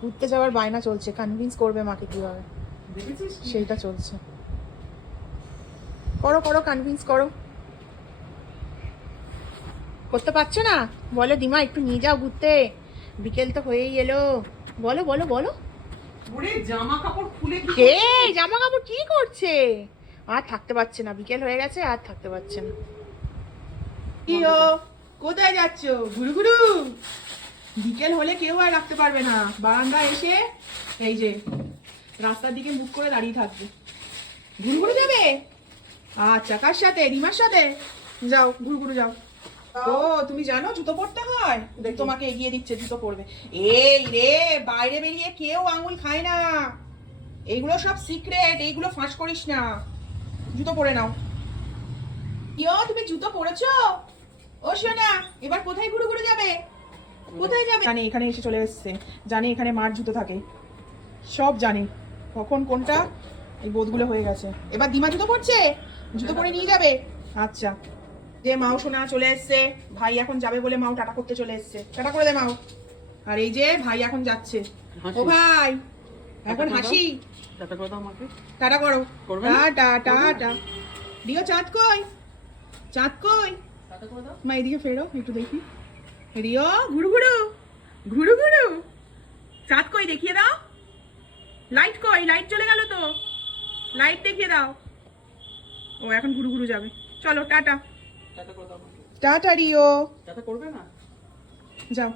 ঘুরতে যাওয়ার বায়না চলছে, কনভিন্স করবে মাকে কিভাবে সেইটা চলছে। করো করো, কনভিন্স করো। করতে পারছো না? বলো দিমা একটু নিয়ে যাও ঘুরতে, বিকেল তো হয়েই এলো। বলো বলো বলো। জামা কাপড় খুলে কে জামা কাপড় কি করছে? আর থাকতে পারছে না, বিকেল হয়ে গেছে, আর থাকতে পারছে না। কিও কোথায় যাচ্ছ? ঘুরু ঘুরু। বিকেল হলে কেউ আর রাখতে পারবে না, বারান্দা এসে এই যে রাস্তার দিকে মুখ করে দাঁড়িয়ে থাকবে। ঘুরু ঘুরু যাবে? আচ্ছা, কার সাথে? রিমার সাথে? যাও ঘুরু ঘুরু যাও। ও তুমি জানো জুতো পরতে হয়? তোমাকে এগিয়ে দিচ্ছে, জুতো পরবে। এই রে, বাইরে বেরিয়ে কেউ আঙুল খায় না, এইগুলো সব সিক্রেট, এইগুলো ফাঁস করিস না। জুতো পরে নাও। কিও তুমি জুতো পরেছো? ও সোনা, এবার কোথায় ঘুরু ঘুরু যাবে? কোথায় যাবে? জানে এখানে এসে চলে এসেছে, জানে এখানে মার জুতো থাকে, সব জানে কখন কোনটা এই বোধগুলো হয়ে গেছে। এবার দিমা জুতো পরছে, জুতো পরে নিয়ে যাবে। আচ্ছা, যে মাও সোনা চলে এসছে, ভাই এখন যাবে বলে মাও টাটা করতে চলে এসছে, টাটা করে দে মাও। আর এই যে ভাই এখন যাচ্ছে। ও ভাই এখন হাসি, টাটা করে দাও আমাকে। টাটা করো। করবে না? Tata tata. দিও চাঁদ কই? চাঁদ কই? টাটা করে দাও। মা এদিকে ফেরো একটু দেখি। রিও ঘুরু ঘুরু, ঘুরু ঘুরু। চাঁদ কই দেখিয়ে দাও। লাইট কই? লাইট চলে গেল তো, লাইট দেখিয়ে দাও। ও এখন ঘুরু ঘুরু যাবে, চলো টাটা। টাটা করে দাও আমাকে। টাটা রিও, টাটা করবে না? যাও।